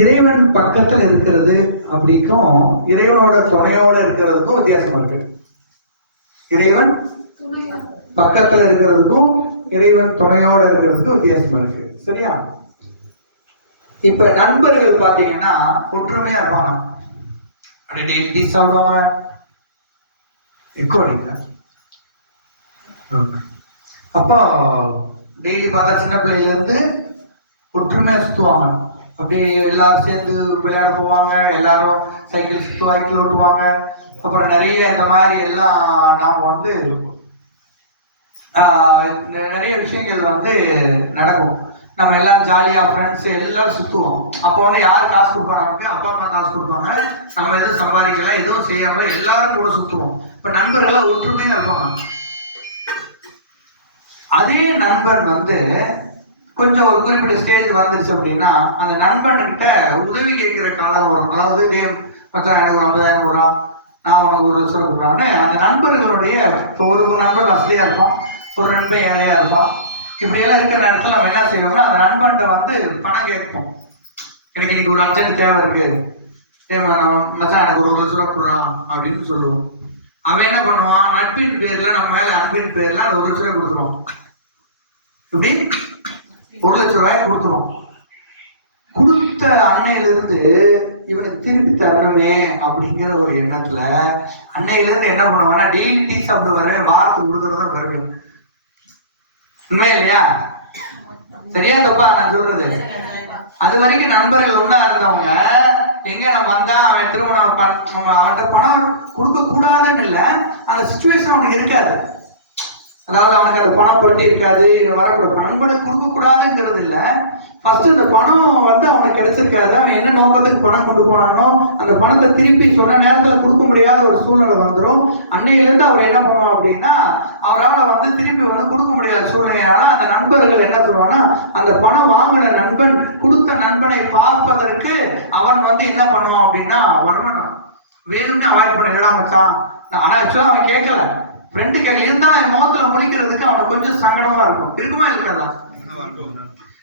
இறைவன் பக்கத்துல இருக்கிறது அப்படிக்கும் இறைவனோட துணையோட இருக்கிறதுக்கும் வித்தியாசம் இருக்கு. இறைவன் பக்கத்துல இருக்கிறதுக்கும் இறைவன் துணையோட இருக்கிறதுக்கும் வித்தியாசம் இருக்கு. சரியா? இப்ப நண்பர்கள் பாத்தீங்கன்னா ஒற்றுமையா இருப்பாங்க. அப்படி டெய்லி சாப்பிடுவாங்க. எக்கோ அடிக்கிறேன் அப்போ டெய்லி பார்த்தா சின்ன பிள்ளையில இருந்து ஒற்றுமையா சுத்துவாங்க. அப்படியே எல்லாரும் சேர்ந்து விளையாட போவாங்க. எல்லாரும் சைக்கிள் சுத்து சைக்கிள் ஓட்டுவாங்க. அப்புறம் நிறைய இந்த மாதிரி எல்லாம் நாம வந்து நிறைய விஷயங்கள் வந்து நடக்கும். நம்ம எல்லாம் ஜாலியா ஃப்ரெண்ட்ஸ் எல்லாரும் சுத்துவோம். அப்போ வந்து யார் காசு கொடுப்பாங்க? நமக்கு அப்பா அம்மா காசு கொடுப்பாங்க. நம்ம எதுவும் சம்பாதிக்கல எதுவும் செய்யாம எல்லாரும் கூட சுத்துவோம். இப்ப நண்பர்கள்லாம் ஒற்றுமையா இருப்பாங்க. அதே நண்பன் வந்து கொஞ்சம் ஒரு குறிப்பிட்ட ஸ்டேஜ் வந்துருச்சு அப்படின்னா அந்த நண்பன்கிட்ட உதவி கேட்கிற காலம் வரும். அதாவது டே மச்சான் எனக்கு ஒரு ஐம்பதாயிரம் ரூபா நான் உனக்கு ஒரு லட்சம் கொடுறான்னு அந்த நண்பர்களுடைய இப்போ ஒரு ஒரு நண்பன் வசதியா இருப்பான். ஒரு நண்பன் ஏழையா இருப்பான். இப்படி எல்லாம் இருக்கிற நேரத்துல நம்ம என்ன செய்வோம்னா அந்த நண்பன்கிட்ட வந்து பணம் கேட்போம். எனக்கு இன்னைக்கு ஒரு அர்ஜென்ட் தேவை இருக்கு. மச்சான், எனக்கு ஒரு லட்ச ரூபா கொடுறா அப்படின்னு சொல்லுவோம். அவன் என்ன பண்ணுவான்? நட்பின் பேர்ல நம்ம மேல அன்பின் பேர்ல அந்த ஒரு லட்ச ரூபாய் கொடுத்துருவான் இப்படி ஒரு லட்ச ரூபாய் கொடுத்துருவோம். கொடுத்த அன்னையில இருந்து இவனுக்கு திருப்பி தரணுமே அப்படிங்கிற ஒரு எண்ணத்துல அன்னையிலிருந்து என்ன பண்ணுவாங்கன்னா டெய்லி டீ சாப்பிட்டு வரவே வாரத்துக்கு கொடுத்துறதும் வருவேன். உண்மையா இல்லையா? சரியா தப்பா? நான் சொல்றது. அது வரைக்கும் நண்பர்கள் ஒன்றா இருந்தவங்க எங்க நான் வந்தா அவன் திருமணம் அவன்கிட்ட பணம் கொடுக்க கூடாதுன்னு இல்லை அந்த சுச்சுவேஷன் அவனுக்கு இருக்காது. அதாவது அவனுக்கு அந்த பணம் புரட்டி இருக்காது இவன் வரக்கூட பணம் கூட கொடுக்க கூடாதுங்கிறது இல்ல. ஃபர்ஸ்ட் இந்த பணம் வந்து அவனுக்கு கிடைச்சிருக்காது. அவன் என்ன நோக்கத்துக்கு பணம் கொண்டு போனானோ அந்த பணத்தை திருப்பி சொன்ன நேரத்துல கொடுக்க முடியாத ஒரு சூழ்நிலை வந்துடும் அன்னையில இருந்து அவர் என்ன பண்ணுவோம் அப்படின்னா அவரால் வந்து திருப்பி வந்து கொடுக்க முடியாத சூழ்நிலையால அந்த நண்பர்கள் என்ன சொல்லுவாங்கன்னா அந்த பணம் வாங்கின நண்பன் கொடுத்த நண்பனை பார்ப்பதற்கு அவன் வந்து என்ன பண்ணுவான் அப்படின்னா வரமாட்டான் வேணும்னே அவாய்ட் பண்ணிடலாம் மச்சான். ஆனா ஆக்சுவலா அவன் கேட்கல ஃப்ரெண்டு கேட்கல இருந்தாலும் என் முகத்துல முடிக்கிறதுக்கு அவனுக்கு கொஞ்சம் சங்கடமா இருக்கும்? இருக்குமா இருக்காதா?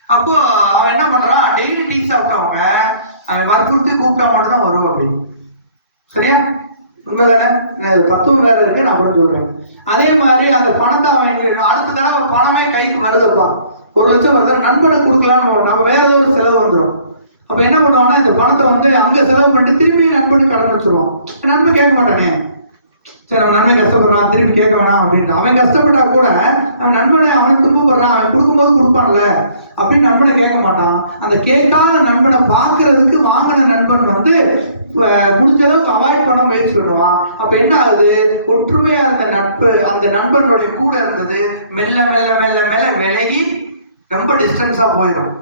அப்போ அவன் என்ன பண்றான்? டெய்லி டீ சாப்பிட்டவங்க அவன் வற்புறுத்தி கூப்பிட்டா மட்டும் தான் வருவோம் அப்படின்னு சரியா? உண்மைதானே? இது தத்துவம் வேற இருக்கு நான் அப்புறம் சொல்றேன். அதே மாதிரி அந்த பணத்தை அவன் அடுத்த தடவை பணமே கைக்கு வருதுப்பா ஒரு லட்சம் வருது நண்பனை கொடுக்கலாம்னு நம்ம வேற ஏதோ ஒரு செலவு வந்துடும் அப்ப என்ன பண்ணுவான்னா இந்த பணத்தை வந்து அங்க செலவு பண்ணிட்டு திரும்பி நண்பனுக்கு கடன் வச்சிருவோம் நண்பன் கேட்க மாட்டானே. சரி அவன் நண்பன் கஷ்டப்படுறான் திரும்பி கேட்க வேணாம் அப்படின்னு அவன் கஷ்டப்பட்டா கூட அவன் நண்பனை அவன் துன்பப்படுறான் அவன் கொடுக்கும்போது கொடுப்பான்ல அப்படின்னு நண்பனை கேட்க மாட்டான். அந்த கேட்காத நண்பனை பார்க்கறதுக்கு வாங்கின நண்பன் வந்து முடிஞ்ச அளவுக்கு அவாய்ட் பண்ண முயற்சி பண்ணுவான். அப்ப என்ன ஆகுது? ஒற்றுமையா இருந்த நட்பு அந்த நண்பனுடைய கூட இருந்தது மெல்ல மெல்ல மெல்ல மெல்ல விலகி ரொம்ப டிஸ்டன்ஸா போயிடும்.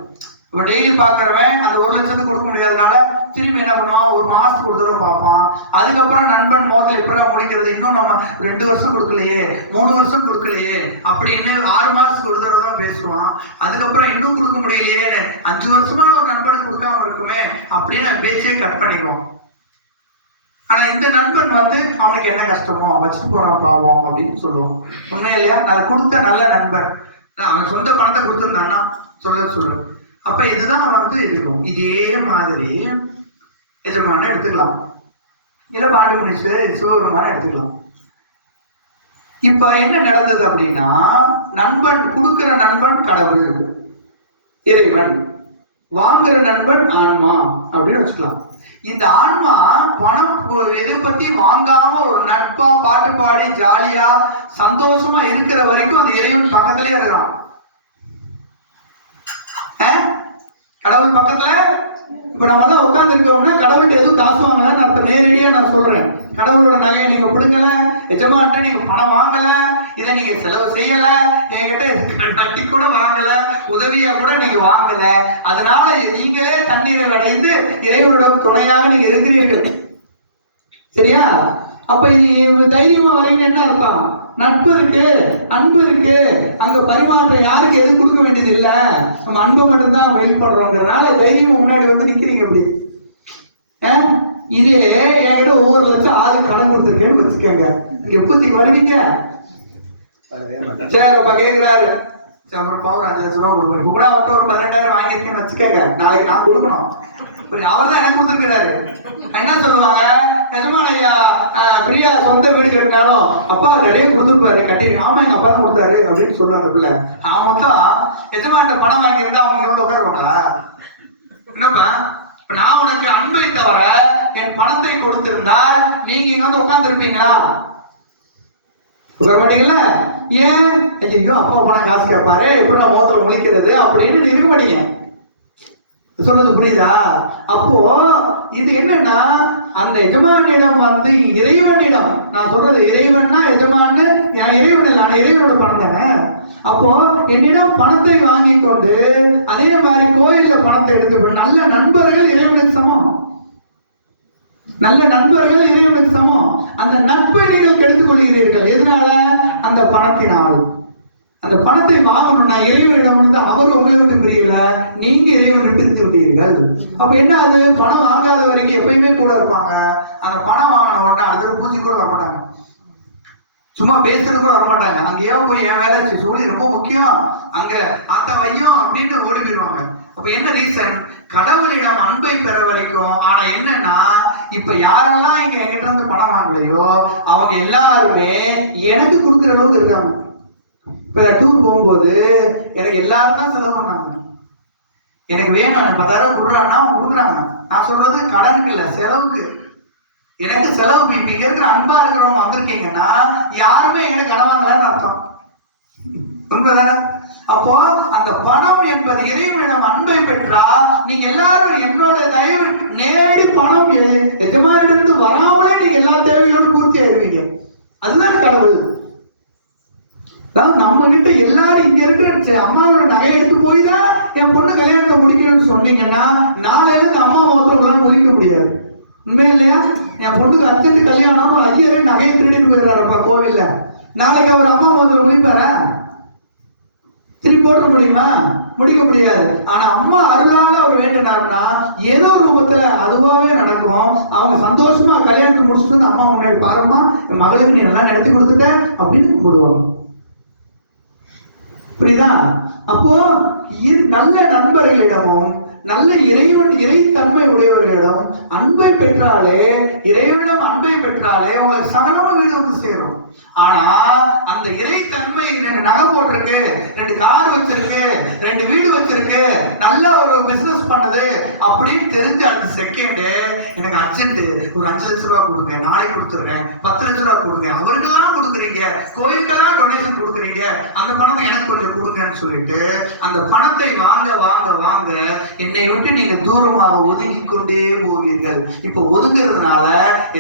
இப்ப டெய்லி பாக்குறவன் அந்த ஒரு லட்சத்துக்கு கொடுக்க முடியாதனால திரும்பி என்ன பண்ணுவான்? ஒரு மாசத்துக்கு ஒரு தடவை பார்ப்பான். அதுக்கப்புறம் நண்பன் மோதல் எப்படா முடிக்கிறது? இன்னும் நம்ம ரெண்டு வருஷம் கொடுக்கலையே மூணு வருஷம் கொடுக்கலையே அப்படின்னு ஆறு மாசத்துக்கு ஒரு தடவை தான் பேசுவான். அதுக்கப்புறம் இன்னும் கொடுக்க முடியலையே அஞ்சு வருஷமா ஒரு நண்பனுக்கு கொடுக்காம இருக்குமே அப்படின்னு பேச்சே கட் பண்ணிக்குவோம் ஆனா இந்த நண்பன் வந்து அவனுக்கு என்ன கஷ்டமோ வச்சுட்டு போறான் பாவம் அப்படின்னு சொல்லுவோம் உண்மையா இல்லையா? நான் கொடுத்த நல்ல நண்பன். அவன் சொந்த பணத்தை கொடுத்துருந்தானா சொல்ல சொல்றேன். அப்ப இதுதான் வந்து இருக்கும். இதே மாதிரி எஜமானம் எடுத்துக்கலாம். இல்லை பாண்டு மனுஷு சிவபெருமான எடுத்துக்கலாம். இப்ப என்ன நடந்தது அப்படின்னா நண்பன் கொடுக்கிற நண்பன் கடவுள் இறைவன். வாங்குற நண்பன் ஆன்மா அப்படின்னு வச்சுக்கலாம். இந்த ஆன்மா பணம் எதை பத்தி வாங்காம ஒரு நட்பா பாட்டு பாடி ஜாலியா சந்தோஷமா இருக்கிற வரைக்கும் அந்த இறைவன் பக்கத்துலயே இருக்கிறான் கடவுள் பக்கத்துல? இப்ப நம்ம தான் உட்கார்ந்து இருக்கோம்னா கடவுள்கிட்ட எதுவும் காசு வாங்கல நான் இப்ப நேரடியா நான் சொல்றேன். கடவுளோட நகையை நீங்க கொடுக்கல எஜமான்ட்ட நீங்க பணம் வாங்கல இதை நீங்க செலவு செய்யல என்கிட்ட கட்டி கூட வாங்கல உதவியா கூட நீங்க வாங்கல. அதனால நீங்களே தண்ணீரை அடைந்து இறைவனோட துணையாக நீங்க இருக்கிறீர்கள். சரியா? அப்ப இது தைரியமா வரீங்க என்ன அர்த்தம்? நட்பு இருக்கு அன்பு இருக்கு. அங்க பரிமாற்றம் யாருக்கு எதுவும் கொடுக்க வேண்டியது இல்ல? நம்ம அன்பை மட்டும்தான் வெளிப்படுறோங்கிறதுனால தைரியமா முன்னாடி வந்து நிக்கிறீங்க அப்படி இது என்கிட்ட ஒவ்வொரு லட்சம் ஆளு கடன் கொடுத்துருக்கேன்னு வச்சுக்கோங்க. நீங்க எப்போதைக்கு வருவீங்க? சரி அப்ப கேக்குறாரு. அப்புறம் பவர் அஞ்சு லட்சம் ரூபா கொடுப்பேன் இப்ப கூட அவர்கிட்ட ஒரு பதினெட்டாயிரம் வாங்கியிருக்கேன்னு வச்சுக்கோங்க. நாளைக்கு நான் கொடுக்கணும். அவர் தான் எனக்கு கொடுத்துருக்கிறாரு. என்ன சொல்லுவாங்க? எஜமான ஐயா ஆஹ், பிரியா சொந்த வீடு கட்டினாலும் அப்பா நிறைய கொடுத்துருப்பாரு கட்டி ஆமா எங்க அப்பா தான் கொடுத்தாரு அப்படின்னு சொல்லுவாங்க அந்த பிள்ளை. ஆ மொத்தம் எஜமான்ட்ட பணம் வாங்கியிருந்தா அவங்க எவ்வளவு உட்காருவாங்களா என்னப்பா இப்ப நான் உனக்கு அன்பை தவிர என் பணத்தை கொடுத்திருந்தால் நீங்க இங்க வந்து உட்கார்ந்து இருப்பீங்களா உட்கார மாட்டீங்கல்ல ஏன் ஐயோ அப்பா போனா காசு கேட்பாரு எப்படி நான் மோதிரம் முழிக்கிறது அப்படின்னு நீங்க இருக்க மாட்டீங்க சொல்றது புரியுதா அப்போ இது என்னன்னா அந்த எஜமானிடம் வந்து இறைவனிடம் நான் சொல்றது இறைவன்னா எஜமான்னு என் இறைவன் இல்லை ஆனா இறைவனோட பணம் தானே அப்போ என்னிடம் பணத்தை வாங்கி கொண்டு அதே மாதிரி கோயில்ல பணத்தை எடுத்துக்கொண்டு நல்ல நண்பர்கள் இறைவனுக்கு சமம். நல்ல நண்பர்கள் இறைவனுக்கு சமம். அந்த நட்பை நீங்கள் கெடுத்துக் கொள்கிறீர்கள் எதனால? அந்த பணத்தினால். அந்த பணத்தை வாங்கணும்னா இறைவனிடம் வந்து அவர் உங்களை விட்டு பிரியல நீங்க இறைவன் விட்டு இருந்து விட்டீர்கள். அப்ப என்ன அது? பணம் வாங்காத வரைக்கும் எப்பயுமே கூட இருப்பாங்க. அந்த பணம் வாங்கின உடனே அது பூஜை கூட வர மாட்டாங்க சும்மா பேசுறது கூட வரமாட்டாங்க. அங்கேயோ போய் என் வேலை செய், சூழி ரொம்ப முக்கியம். அங்க அத்தை வையும் அப்படின்னு ஓடி போயிடுவாங்க. அப்ப என்ன ரீசன் கடவுளிடம் அன்பை பெற வரைக்கும் ஆனா என்னன்னா இப்ப யாரெல்லாம் இங்க என்கிட்ட இருந்து பணம் வாங்கலையோ அவங்க எல்லாருமே எனக்கு கொடுக்குற அளவுக்கு இருக்காங்க. இப்ப டூர் போகும்போது எனக்கு எல்லாரும் தான் செலவு பண்ணாங்க. எனக்கு வேணும். பத்தாயிரம் கொடுறான்னா அவங்க கொடுக்குறாங்க. நான் சொல்றது கடனுக்கு இல்லை செலவுக்கு. எனக்கு செலவு இப்ப இங்க இருக்கிற அன்பா இருக்கிறவங்க வந்திருக்கீங்கன்னா யாருமே என்கிட்ட கடன் வாங்கலன்னு அர்த்தம். உண்மைதானே அப்போ அந்த பணம் என்பது இறைவனிடம் அன்பை பெற்றா நீங்க எல்லாரும் என்னோட தயவு நேரடி பணம் எஜமானிடத்து வராமலே நீங்க எல்லா தேவையோடும் பூர்த்தி ஆயிருவீங்க. அதுதான் கடவுள். அதாவது நம்ம கிட்ட எல்லாரும் இங்க இருக்கிற அம்மாவோட நகை எடுத்து போய் தான் என் பொண்ணு கல்யாணத்தை முடிக்கணும்னு சொன்னீங்கன்னா நாளையிலிருந்து அம்மா முகத்துல முடிக்க முடியாது. உண்மையா இல்லையா? என் பொண்ணுக்கு அர்ஜென்ட் கல்யாணம் ஐயரே நகையை திருடிட்டு போயிடுறாருப்பா கோவில்ல. நாளைக்கு அவர் அம்மா முகத்துல முடிப்பார திருப்பி போட முடியுமா? முடிக்க முடியாது. ஆனா அம்மா அருளால அவர் வேண்டினார்னா ஏதோ ஒரு ரூபத்துல அதுவாவே நடக்கும். அவங்க சந்தோஷமா கல்யாணத்தை முடிச்சுட்டு அம்மா முன்னாடி பாருமா என் மகளுக்கு நீ நல்லா நடத்தி கொடுத்துட்ட அப்படின்னு கும்பிடுவாங்க புரியுதா? அப்போ இரு- நல்ல நண்பர்களிடமும் நல்ல இறைவன் இறைத்தன்மை உடையவர்களிடம் அன்பை பெற்றாலே இறைவனிடம் அன்பை பெற்றாலே உங்களுக்கு சகலமா வீடு வந்து சேரும். ஆனா அந்த இறைத்தன்மை ரெண்டு நகை போட்டிருக்கு ரெண்டு கார் வச்சிருக்கு ரெண்டு வீடு வச்சிருக்கு நல்ல ஒரு பிசினஸ் பண்ணுது அப்படின்னு தெரிஞ்ச அடுத்த செகண்ட் எனக்கு அர்ஜென்ட் ஒரு அஞ்சு லட்ச ரூபா கொடுங்க நாளைக்கு கொடுத்துறேன் பத்து லட்ச ரூபா கொடுங்க அவருக்கெல்லாம் கொடுக்குறீங்க கோயிலுக்கெல்லாம் டொனேஷன் கொடுக்குறீங்க அந்த பணத்தை எனக்கு கொடுங்கன்னு சொல்லிட்டு அந்த பணத்தை வாங்க வாங்க வாங்க என்னை விட்டு நீங்க தூரமாக ஒதுங்கி கொண்டே போவீர்கள். இப்போ ஒதுங்குறதுனால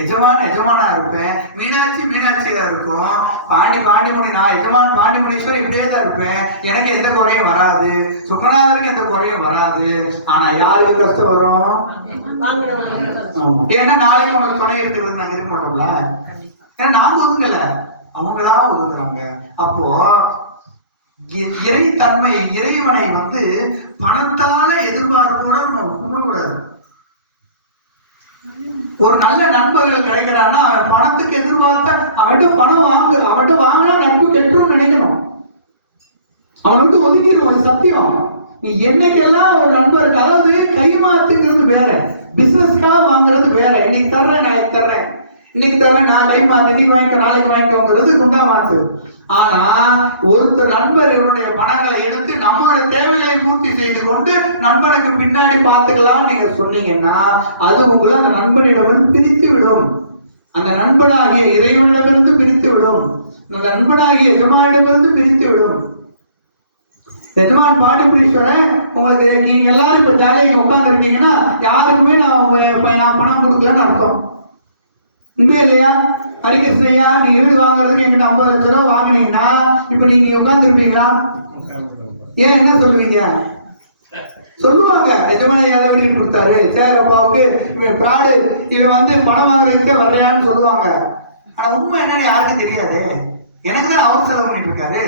எஜமான் எஜமானா இருப்பேன். மீனாட்சி மீனாட்சியா இருக்கும். பாண்டி பாண்டிமுனி நான் எஜமான் பாண்டிமுனீஸ்வரர் இப்படியே தான் இருப்பேன். எனக்கு எந்த குறையும் வராது. சுகநாதருக்கு எந்த குறையும் வராது. ஆனா யாருக்கு கஷ்டம் வரும். ஏன்னா நாளைக்கு உனக்கு துணை இருக்கிறது நாங்க இருக்க மாட்டோம்ல ஏன்னா நாங்க ஒதுங்கல. அவங்களா ஒதுங்குறாங்க. அப்போ இறைத்தன்மை இறைவனை வந்து பணத்தால எதிர்பார்ப்போட நம்ம கும்பிடக்கூடாது ஒரு நல்ல நண்பர்கள் கிடைக்கிறான்னா அவன் பணத்துக்கு எதிர்பார்த்த அவன்கிட்ட பணம் வாங்க அவன்கிட்ட வாங்கினா நட்பு கெட்டுரும் நினைக்கணும். அவன் விட்டு ஒதுக்கிடும் அது சத்தியம். நீ என்னைக்கெல்லாம் ஒரு நண்பருக்கு அதாவது கைமாத்துங்கிறது வேற பிசினஸ்க்காக வாங்குறது வேற இன்னைக்கு தர்றேன் நான் தர்றேன். இன்னைக்கு தானே நான் லைஃப் மாத்து இன்னைக்கு வாங்கிக்க நாளைக்கு வாங்கிக்கோங்கிறது குண்டா மாத்து. ஆனா ஒருத்தர் நண்பர் இவருடைய பணங்களை எடுத்து நம்மளோட தேவையை பூர்த்தி செய்து கொண்டு நண்பனுக்கு பின்னாடி பார்த்துக்கலாம் நீங்க சொன்னீங்கன்னா அது உங்களை அந்த நண்பனிடம் பிரித்து விடும். அந்த நண்பனாகிய இறைவனிடமிருந்து பிரித்து விடும். அந்த நண்பனாகிய எஜமானிடமிருந்து பிரித்து விடும். எஜமான் பாண்டிபுரீஸ்வரன் உங்களுக்கு நீங்க எல்லாரும் இப்ப ஜாலியாக உட்கார்ந்து இருந்தீங்கன்னா யாருக்குமே நான் நான் பணம் கொடுக்கலன்னு அர்த்தம். உண்மையா இல்லையா ஹரிகிருஷ்ணய்யா நீ வீடு வாங்குறதுக்கு என்கிட்ட ஐம்பது லட்சம் ரூபா வாங்குனீங்கன்னா இப்ப நீங்க உட்கார்ந்து இருப்பீங்களா ஏன் என்ன சொல்லுவீங்க? சொல்லுவாங்க. எஜமானி இளவெடி கொடுத்தாரு. சேரப்பாவுக்கு இவன் பிராடு இவன் வந்து பணம் வாங்குறதுக்கே வர்றியான்னு சொல்லுவாங்க. ஆனா உண்மை என்னன்னு யாருக்கும் தெரியாது. எனக்கு தான் அவர் செலவு பண்ணிட்டு இருக்காரு.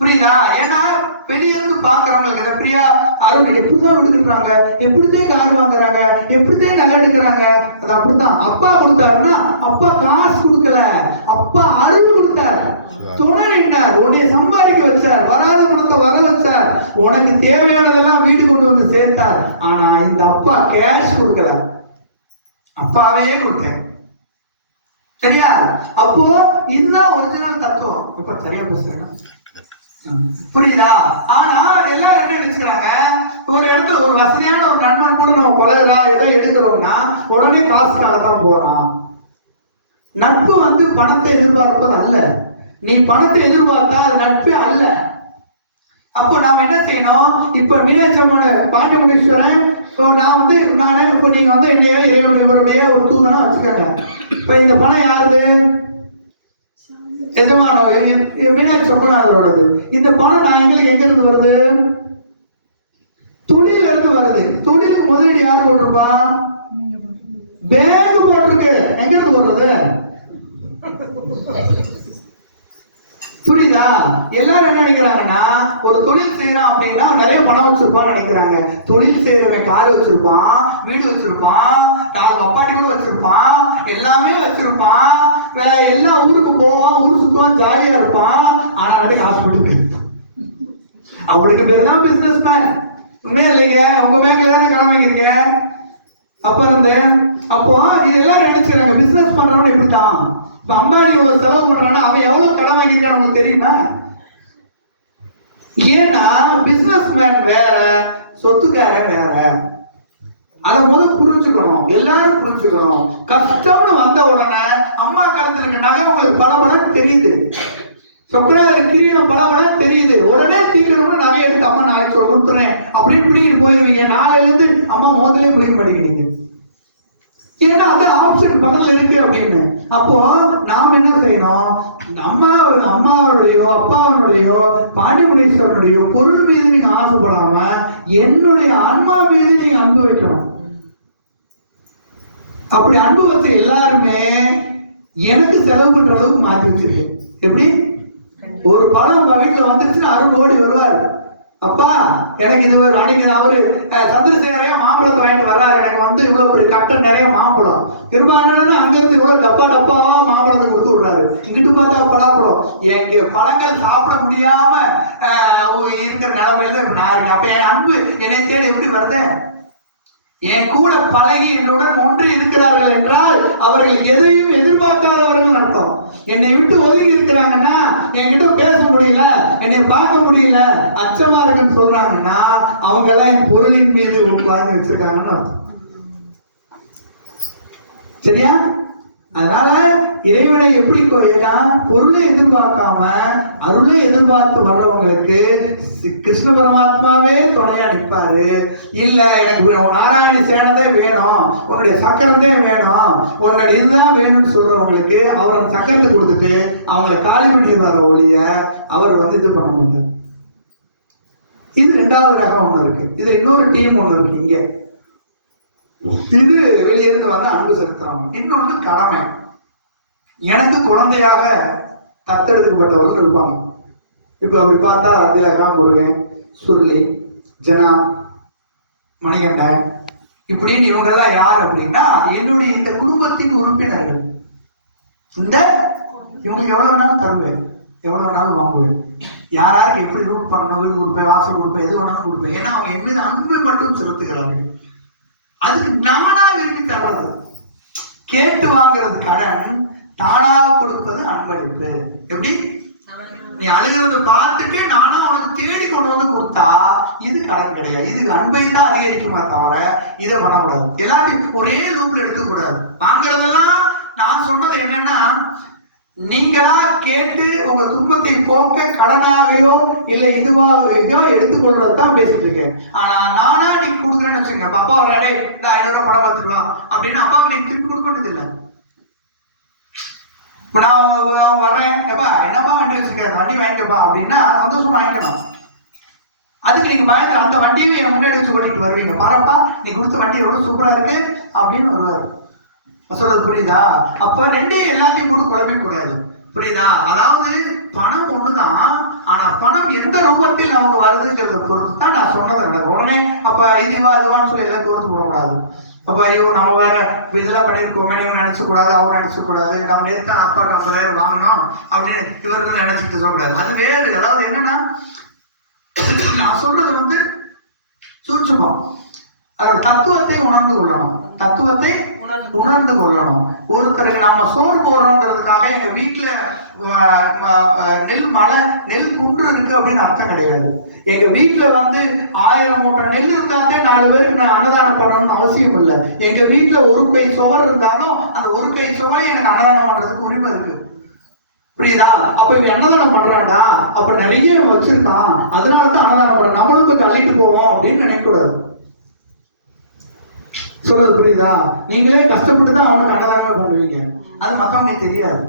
புரியுதா? ஏன்னா வெளிய இருந்து பாக்குறவங்களுக்கு இந்த பிரியா அருண் எப்படிதான் எடுக்கிறாங்க எப்படிதான் கார் வாங்குறாங்க? எப்படிதான் நகை எடுக்கிறாங்க? அது அப்படித்தான். அப்பா கொடுத்தாருன்னா அப்பா காசு கொடுக்கல. அப்பா அறிவு கொடுத்தார். துணை நின்றார் உன்னை சம்பாதிக்க வச்சார். வராத பணத்தை வர வச்சார். உனக்கு தேவையானதெல்லாம் வீடு கொண்டு வந்து சேர்த்தார். ஆனா இந்த அப்பா கேஷ் கொடுக்கல. அப்பாவையே கொடுத்தேன். சரியா? அப்போ இதுதான் ஒரிஜினல் தத்துவம். இப்ப சரியா பேசுறேன். புரியுதா? ஆனா எல்லாரும் என்ன நினைச்சுக்கிறாங்க? ஒரு இடத்துல ஒரு வசதியான ஒரு நண்பன் கூட நம்ம கொலைறா ஏதோ எடுக்கிறோம்னா உடனே காசுக்காக தான் போறோம் நட்பு வந்து பணத்தை எதிர்பார்ப்பது அல்ல. நீ பணத்தை எதிர்பார்த்தா அது நட்பே அல்ல. அப்போ நாம என்ன செய்யணும்? இப்ப மீனாட்சம்மன பாண்டியமுனீஸ்வரன் இப்போ நான் வந்து நானே இப்போ நீங்க வந்து என்னைய இறைவன் இவருடைய ஒரு தூதனா வச்சுக்கோங்க. இப்ப இந்த பணம் யாருது? எஜமானோ மீனாட்சி சொப்பனாதரோடது இந்த பணம் நான் எங்களுக்கு எங்க இருந்து வருது? துணியில இருந்து வருது. துணிக்கு முதலீடு யார் போட்டிருப்பா? பேங்க் போட்டிருக்கு. எங்க இருந்து வருது புரியுதா? எல்லாரும் என்ன நினைக்கிறாங்கன்னா ஒரு தொழில் செய்யறான் அப்படின்னா நிறைய பணம் வச்சிருப்பான்னு நினைக்கிறாங்க. தொழில் செய்யறவன் கார் வச்சிருப்பான் வீடு வச்சிருப்பான் நாலு அப்பாட்டி கூட வச்சிருப்பான் எல்லாமே வச்சிருப்பான். வேற எல்லா ஊருக்கு போவான் ஜாலியா இருப்பான் ஆனா நிறைய ஹாஸ்பிட்டலுக்கு அவளுக்கு பேர் தான் பிசினஸ் மேன் உண்மையா இல்லைங்க? உங்க பேங்க்ல தானே கடன் வாங்கிருக்கீங்க அப்ப இருந்து அப்போ இது எல்லாரும் நினைச்சுக்கிறாங்க பிசினஸ் பண்றவன் இப்படித்தான். இப்ப அம்பானி ஒரு செலவு பண்றான்னா அவன் எவ்வளவு கடன் வாங்கியிருக்கான் உங்களுக்கு தெரியுமா? ஏன்னா பிசினஸ் மேன் வேற சொத்துக்காரன் வேற. அதை முதல் புரிஞ்சுக்கணும். எல்லாரும் புரிஞ்சுக்கணும். கஷ்டம்னு வந்த உடனே அம்மா காலத்துல இருக்க நகை உங்களுக்கு பல தெரியுது. சொக்கநாதர் கிரீடம் பல தெரியுது. உடனே சீக்கிரம் நகை எடுத்து அம்மா நாளைக்கு சொல்ல கொடுத்துறேன் அப்படின்னு பிடிக்கிட்டு போயிருவீங்க. நாளை இருந்து அம்மா முதல்ல முடிவு மாட்டேங்கிறீங்க ஏன்னா அது ஆப்ஷன் பக்கத்துல இருக்கு அப்படின்னு. அப்போ நாம் என்ன செய்யணும்? அம்மா அம்மாவுடையோ அப்பாவனுடையோ பாண்டிமுனீஸ்வரனுடையோ பொருள் மீது நீங்க ஆசைப்படாம என்னுடைய ஆன்மா மீது நீங்க அன்பு வைக்கணும். அப்படி அன்பு வச்ச எல்லாருமே எனக்கு செலவு பண்ற அளவுக்கு மாத்தி வச்சிருக்கு. எப்படி? ஒரு பணம் நம்ம வீட்டுல வந்துருச்சுன்னா அருள் ஓடி வருவாரு. அப்பா எனக்கு இது ஒரு அன்னைக்கு அவரு சந்திரசேகரையா மாம்பழத்தை வாங்கிட்டு வர்றாரு. எனக்கு வந்து இவ்வளவு ஒரு கட்டம் நிறைய மாம்பழம். கிருபானு அங்க இருந்து இவ்வளவு டப்பா டப்பாவா மாம்பழத்தை கொடுத்து விடுறாரு. இங்கிட்டு பார்த்தா பலாப்பழம் எங்க பழங்கள் சாப்பிட முடியாம இருக்கிற நிலைமையில நான் இருக்கேன். அப்ப என் அன்பு என்னை தேடி எப்படி வருது? என் கூட பழகி என்னுடன் ஒன்று இருக்கிறார்கள் என்றால் அவர்கள் எதையும் எதிர்பார்க்காதவர்கள் அர்த்தம். என்னை விட்டு ஒதுங்கி இருக்கிறாங்கன்னா என்கிட்ட பேச முடியல என்னை பார்க்க முடியல அச்சமா இருக்குன்னு சொல்றாங்கன்னா அவங்க எல்லாம் என் பொருளின் மீது உட்கார்ந்து வச்சிருக்காங்கன்னு அர்த்தம். சரியா? அதனால இறைவனை எப்படி கோயிலா பொருளை எதிர்பார்க்காம அருளை எதிர்பார்த்து வர்றவங்களுக்கு கிருஷ்ண பரமாத்மாவே துணையா நிற்பாரு இல்ல எனக்கு நாராயணி சேனதே வேணும் உன்னுடைய சக்கரத்தே வேணும் உன்னுடைய இதுதான் வேணும்னு சொல்றவங்களுக்கு அவர் அந்த சக்கரத்தை கொடுத்துட்டு அவங்களை காலி பண்ணிடுவார ஒழிய அவர் வந்து இது பண்ண மாட்டார். இது ரெண்டாவது ரகம் ஒண்ணு இருக்கு. இது இன்னொரு டீம் ஒண்ணு இருக்கு இங்க. இது வெளியிருந்து வந்த அன்பு செலுத்துறாங்க இன்னொன்று கடமை. எனக்கு குழந்தையாக தத்தெடுக்கப்பட்டவர்கள் இருப்பாங்க. இப்ப அப்படி பார்த்தா திலகா முருகன் சுருளி ஜனா மணிகண்டன் இப்படின்னு இவங்க எல்லாம் யார் அப்படின்னா என்னுடைய இந்த குடும்பத்தின் உறுப்பினர்கள். இந்த இவங்களுக்கு எவ்வளவு வேணாலும் தருவேன். எவ்வளவு வேணாலும் வாங்குவேன். யார் யாருக்கு எப்படி ரூட் பண்ணணும் வீடு கொடுப்பேன் வாசல் கொடுப்பேன் எது வேணாலும் கொடுப்பேன். ஏன்னா அவங்க என் மீது அன்பு மட்டும் செலுத்துகிறார்கள். அதுக்கு நானா விரும்பி தர்றது கேட்டு வாங்குறது கடன் தானா கொடுப்பது அன்பளிப்பு. எப்படி? நீ அழுகிறத பார்த்துட்டு நானா உனக்கு தேடி கொண்டு வந்து கொடுத்தா இது கடன் கிடையாது. இது அன்பை தான் அதிகரிக்குமா தவிர இதை பண்ணக்கூடாது. எல்லாத்தையும் ஒரே லூப்ல எடுக்கக்கூடாது வாங்குறதெல்லாம் நான் சொன்னது என்னன்னா நீங்களா கேட்டு உங்க துன்பத்தை போக்க கடனாகவோ இல்ல இதுவாகவோ எடுத்துக்கொள்றதுதான் பேசிட்டு இருக்கேன். ஆனா நானா நீ கொடுக்குறேன்னு வச்சுக்கோங்க. அப்பா வராடே இந்த ஐநூறு படம் பார்த்துக்கலாம். அப்படின்னு அப்பா நீ திருப்பி கொடுக்கறது இல்லை. இப்ப நான் வர்றேன். எப்பா என்னப்பா வண்டி வச்சிருக்க? வண்டி வாங்கிக்கப்பா அப்படின்னா சந்தோஷமா வாங்கிக்கலாம். அதுக்கு நீங்க பயந்து அந்த வண்டியை என் முன்னாடி வச்சு ஓட்டிட்டு வருவீங்க. பாருப்பா நீ கொடுத்த வண்டி எவ்வளவு சூப்பரா இருக்கு அப்படின்னு வருவாரு. சொல்றது புரியுதா? அப்ப ரெண்டையும் எல்லாத்தையும் கூட குழம்பி கூடாது. புரியுதா? அதாவது பணம் ஒண்ணுதான். ஆனா பணம் எந்த ரூபத்தில் அவங்க வருதுங்கிறத பொறுத்து தான் நான் சொன்னது நடக்கும். உடனே அப்ப இதுவா இதுவான்னு சொல்லி எல்லாம் தோர்த்து போடக்கூடாது. அப்ப ஐயோ நம்ம வேற இதெல்லாம் பண்ணியிருக்கோமே இவன் நினைச்ச கூடாது அவங்க கூடாது நம்ம நேற்று அப்பா அப்பாவுக்கு ஐம்பதாயிரம் அப்படின்னு இவர்கள் நினைச்சிட்டு சொல்லக்கூடாது. அது வேறு. அதாவது என்னன்னா நான் சொல்றது வந்து சூட்சமம். அது தத்துவத்தை உணர்ந்து கொள்ளணும். தத்துவ உணர்ந்து கொள்ளணும். ஒருத்தருக்கு நாம சோறு போடுறோங்கிறதுக்காக எங்க வீட்டுல நெல் மலை நெல் குன்று இருக்கு அப்படின்னு அர்த்தம் கிடையாது. எங்க வீட்டுல வந்து ஆயிரம் மூட்டை நெல் இருந்தாலே நாலு பேருக்கு நான் அன்னதானம் பண்ணணும்னு அவசியம் இல்லை. எங்க வீட்டுல ஒரு கை சுவர் இருந்தாலும் அந்த ஒரு கை சுவரை எனக்கு அன்னதானம் பண்றதுக்கு உரிமை இருக்கு. புரியுதா? அப்ப இவன் அன்னதானம் பண்றான்டா? அப்ப நிறைய இவன் வச்சிருக்கான். அதனால தான் அன்னதானம் பண்ற நம்மளுக்கு தள்ளிட்டு போவோம் அப்படின்னு நினைக்கக்கூடாது. சொல்றது புரியுதா? நீங்களே கஷ்டப்பட்டு தான் அவனுக்கு அன்னதானமே பண்ணுவீங்க. அது மற்றவங்களுக்கு தெரியாது.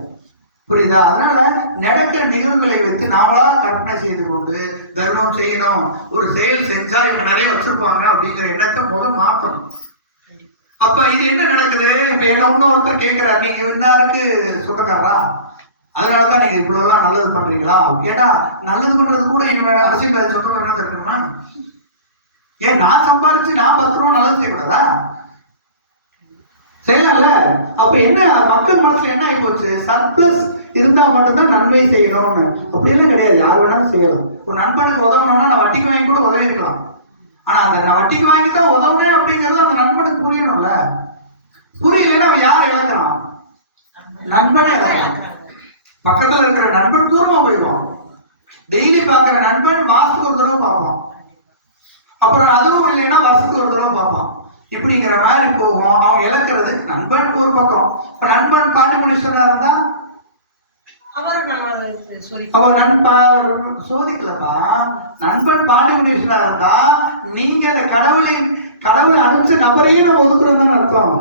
புரியுதா? அதனால நடக்கிற நிகழ்வுகளை வைத்து நாமளா கற்பனை செய்து கொண்டு தர்மம் செய்யணும். ஒரு செயல் செஞ்சா இவங்க நிறைய வச்சிருப்பாங்க அப்படிங்கிற எண்ணத்தை முதல் மாற்றணும் அப்ப இது என்ன நடக்குது? இப்ப இடம்னு ஒருத்தர் கேட்கிறார் நீங்க இவருக்கு சொந்தக்காரரா? அதனாலதான் நீங்க இவ்வளவு எல்லாம் நல்லது பண்றீங்களா? ஏன்னா நல்லது பண்றது கூட இவன் அரசியல் சொந்தம் என்ன தெரியுமா? ஏன் நான் சம்பாதிச்சு நான் பத்து ரூபா நல்லது செய்யக்கூடாதா? செய்யலாம்ல? அப்ப என்ன மக்கள் மனசுல என்ன ஆகி போச்சு சர்ப்ளஸ் இருந்தா மட்டும்தான் நன்மை செய்யணும்னு. அப்படி எல்லாம் கிடையாது. யார் வேணாலும் செய்யலாம். ஒரு நண்பனுக்கு உதவணும்னா நான் வட்டிக்கு வாங்கி கூட உதவி இருக்கலாம். ஆனா அந்த நான் வட்டிக்கு வாங்கி தான் உதவுனேன் அப்படிங்கிறது அந்த நண்பனுக்கு புரியணும்ல. புரியலைன்னா அவன் யாரை இழக்கிறான்? நண்பனே இழக்கிறான். பக்கத்துல இருக்கிற நண்பன் தூரமா போயிடுவான். டெய்லி பாக்குற நண்பன் மாசத்துக்கு ஒரு தடவை பார்ப்பான். அப்புறம் அதுவும் இல்லைன்னா வருஷத்துக்கு ஒரு தடவை பார்ப்பான். இப்படிங்கிற மாதிரி போகும். அவன் இழக்கிறது நண்பன் ஒரு பக்கம். இப்ப நண்பன் பாண்டி மனுஷனா இருந்தா? அவரும் நம்மளை சொல்லி அவ நண்பா சோதிக்கலப்பா. நண்பன் பாண்டி மனுஷனா இருந்தா நீங்க அந்த கடவுளின் கடவுளை அனுப்பிச்ச நபரையே நம்ம ஒதுக்குறோம் தான் அர்த்தம்.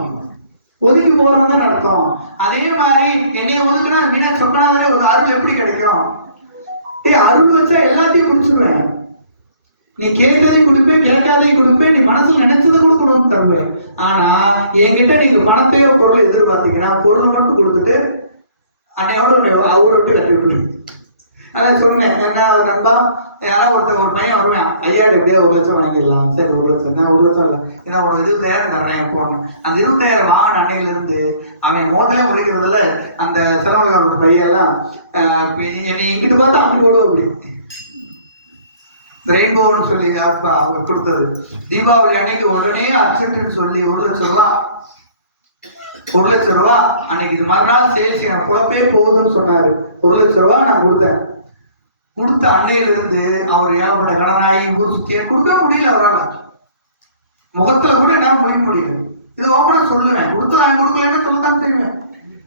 ஒதுக்கி போறோம் தான் அர்த்தம். அதே மாதிரி என்னைய ஒதுக்குனா மீனா சொன்னாலே ஒரு அருள் எப்படி கிடைக்கும்? ஏய் அருள் வச்சா எல்லாத்தையும் முடிச்சிருவேன். நீ கேட்டதையும் கொடுப்பேன் கேட்காதையும் கொடுப்பேன் நீ மனசுல நினைச்சதை தர முடியும். ஆனா என்கிட்ட நீங்க பணத்தையோ பொருளை எதிர்பார்த்தீங்கன்னா பொருளை மட்டும் கொடுத்துட்டு அன்னையோட அவரை விட்டு கட்டி விட்டு அதான் சொல்லுங்க. என்ன நண்பா யாராவது ஒருத்தர் ஒரு பையன் வருவேன். ஐயா எப்படியோ ஒரு லட்சம் வாங்கிடலாம். சரி ஒரு லட்சம் என்ன ஒரு லட்சம் இல்லை. ஏன்னா ஒரு இருபத்தாயிரம் தர்றேன் போடணும் அந்த இருபத்தாயிரம் வாங்கின அன்னையில இருந்து அவன் மோதலே முடிக்கிறதுல அந்த சிரமங்களோட பையெல்லாம் ஆஹ் என்னை இங்கிட்டு பார்த்தா அப்படி. ரெயின்போன்னு சொல்லி அப்பா அவர் கொடுத்தது. தீபாவளி அன்னைக்கு உடனே அர்ஜென்ட்னு சொல்லி ஒரு லட்சம் ரூபா ஒரு லட்சம் ரூபா அன்னைக்கு இது மறுநாள் சேல்ஸ் என் குழப்பே போகுதுன்னு சொன்னாரு. ஒரு லட்சம் ரூபா நான் கொடுத்தேன். கொடுத்த அன்னையில இருந்து அவர் ஏகப்பட்ட கடனாகி ஊர் சுத்திய கொடுக்கவே முடியல அவரால். முகத்துல கூட என்னால முடிய முடியல. இது ஓப்பனா சொல்லுவேன். கொடுத்து நான் கொடுக்கலன்னு சொல்லத்தான் செய்வேன்.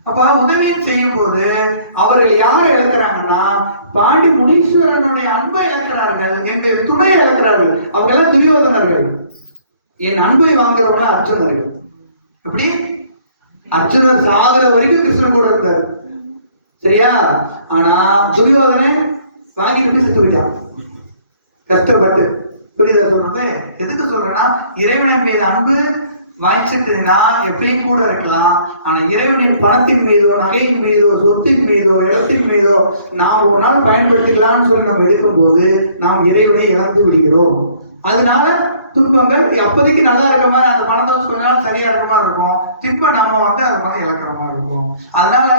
அப்ப உதவி செய்யும் போது அவர்கள் யாரை இழக்கிறாங்கன்னா பாண்டி முனீஸ்வரனுடைய அன்பை இழக்கிறார்கள் எங்கள் துணையை இழக்கிறார்கள். அவங்க எல்லாம் துரியோதனர்கள். என் அன்பை வாங்குறவங்க அர்ச்சனர்கள் எப்படி? அர்ச்சனர் சாகுற வரைக்கும் கிருஷ்ணன் கூட இருந்தார் சரியா? ஆனா துரியோதனை வாங்கிட்டு போய் செத்து போயிட்டான். கஷ்டப்பட்டு. புரியுதா சொல்றது எதுக்கு சொல்றேன்னா இறைவனின் மீது அன்பு வாங்கிச்சிட்டுனா எப்பயும் கூட இருக்கலாம். ஆனா இறைவனின் பணத்தின் மீதோ நகையின் மீதோ சொத்தின் மீதோ இடத்தின் மீதோ நாம் ஒரு நாள் பயன்படுத்திக்கலாம்னு சொல்லி நம்ம எடுக்கும்போது நாம் இறைவனை இழந்து விடுகிறோம். அதனால துன்பங்கள் அப்போதைக்கு நல்லா இருக்க மாதிரி அந்த பணத்தை வச்சு கொஞ்ச நாள் சரியா இருக்க மாதிரி இருக்கும். திரும்ப நம்ம வந்து அது மாதிரி இழக்கிற மாதிரி இருக்கும். அதனால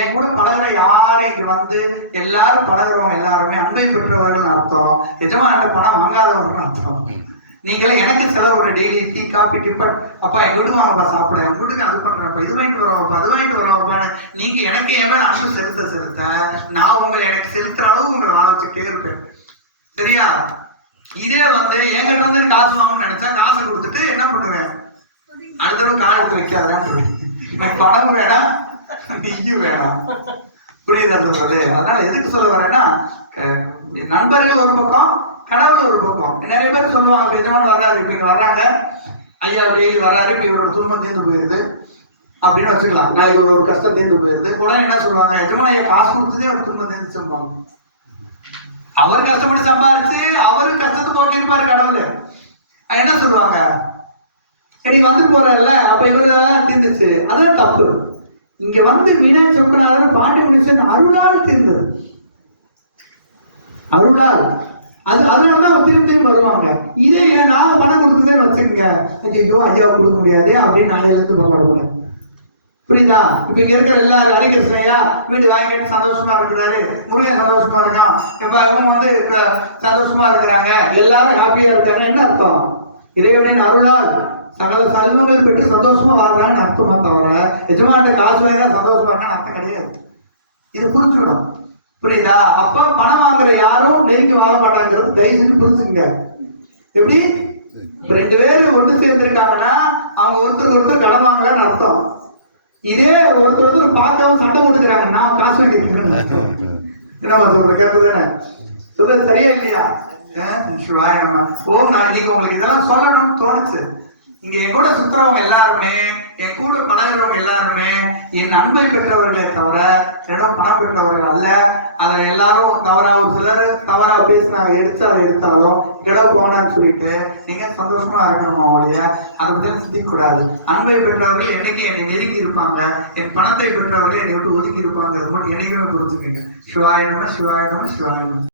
என் கூட பழகுற யாரும் இங்க வந்து எல்லாரும் பழகுறவங்க எல்லாருமே அன்பை பெற்றவர்கள் அர்த்தம். எஜமான பணம் வாங்காதவர்கள் அர்த்தம். நீங்களே எனக்கு செலவு ஒரு டெய்லி டீ காஃபி டிஃபன் அப்பா எங்க வீட்டுக்கு வாங்கப்பா சாப்பிட. எங்க வீட்டுக்கு அது பண்றப்பா இது வாங்கிட்டு வரோம்ப்பா அது வாங்கிட்டு வரோம்ப்பான்னு நீங்க எனக்கு என் மேல அன்பு செலுத்த செலுத்த நான் உங்களை எனக்கு செலுத்துற அளவு உங்களை வாழ வச்சுட்டே இருப்பேன் சரியா? இதே வந்து என்கிட்ட வந்து காசு வாங்கணும்னு நினைச்சா காசு கொடுத்துட்டு என்ன பண்ணுவேன்? அடுத்த தடவை கால் எடுத்து வைக்காதான்னு சொல்லி எனக்கு பணம் வேணாம் நீயும் வேணாம் புரியுதா சொல்றது? அதனால எதுக்கு சொல்ல வரேன்னா நண்பர்கள் ஒரு பக்கம் கடவுள் ஒரு பக்கம். நிறைய பேர் சொல்லுவாங்க எஜமான் வர்றாரு? இப்ப இங்க வர்றாங்க. ஐயா டெய்லி வர்றாரு. இப்ப இவரோட துன்பம் தீர்ந்து போயிருது. அப்படின்னு வச்சுக்கலாம். நான் இவரோட ஒரு கஷ்டம் தீர்ந்து போயிருது. உடனே என்ன சொல்லுவாங்க? எஜமான் ஐயா காசு கொடுத்ததே ஒரு துன்பம் தீர்ந்து சொல்லுவாங்க அவர் கஷ்டப்பட்டு சம்பாரிச்சு அவரு கஷ்டத்தை போக்கிருப்பாரு கடவுள். என்ன சொல்லுவாங்க? சரி வந்து போறல அப்ப இவரு தீர்ந்துச்சு. அதான் தப்பு. இங்க வந்து மீனாட்சி சொக்கநாதன் பாண்டி முடிச்சு அருளால் தீர்ந்தது. அருளால். அது அதனால தான் திரும்ப வருவாங்க. இதே ஏன் நான் பணம் கொடுக்குறதே வச்சுக்கோங்க. ஐயோ ஐயாவை கொடுக்க முடியாது அப்படின்னு நாளையில இருந்து போக புரியுதா? இப்ப இங்க இருக்கிற எல்லாரும் ஹரிகிருஷ்ணய்யா வீடு வாங்கிட்டு சந்தோஷமா இருக்கிறாரு. முருகன் சந்தோஷமா இருக்கான். இப்ப இவங்க வந்து சந்தோஷமா இருக்கிறாங்க. எல்லாரும் ஹாப்பியா இருக்காங்க. என்ன அர்த்தம்? இறைவனின் அருளால் சகல செல்வங்கள் பெற்று சந்தோஷமா வாழ்றான்னு அர்த்தமா தவிர எஜமான்ட்ட காசு வாங்கி தான் சந்தோஷமா இருக்கான்னு அர்த்தம் கிடையாது. இது புரிஞ்சுக்கணும். புரியுதா? அப்ப பணம் வாங்குற யாரும் நெருங்கி வாழ மாட்டாங்கிறது தயவு செஞ்சு புரிஞ்சுங்க எப்படி? ரெண்டு பேரும் ஒன்று சேர்ந்திருக்காங்கன்னா அவங்க ஒருத்தருக்கு ஒருத்தர் கடன் வாங்கலன்னு அர்த்தம். இதே ஒருத்தர் ஒருத்தர் பார்க்காம சண்டை போட்டுக்கிறாங்க நான் காசு வாங்கிருக்கேன் என்ன சொல்ற? கேட்டதுதானே சொல்றது சரியா இல்லையா? ஓம் நான் இன்னைக்கு உங்களுக்கு இதெல்லாம் சொல்லணும்னு தோணுச்சு. இங்க என் கூட சுத்துறவங்க எல்லாருமே என் கூட பழகிறவங்க எல்லாருமே என் அன்பை பெற்றவர்களே தவிர என்னிடம் பணம் பெற்றவர்கள் அல்ல. அதை எல்லாரும் தவறா ஒரு சிலர் தவறா பேசினாங்க எடுத்து அதை எடுத்தாலும் இடம் போனான்னு சொல்லிட்டு நீங்க சந்தோஷமா இருக்கணும் ஒழிய அதை பத்தி சிந்திக்க கூடாது அன்பை பெற்றவர்கள் என்னைக்கு என்னை நெருங்கி இருப்பாங்க என் பணத்தை பெற்றவர்கள் என்னை விட்டு ஒதுக்கி இருப்பாங்கிறது மட்டும் என்னைக்குமே புரிஞ்சுக்கங்க. சிவாயணம் சிவாயணம் சிவாயணம்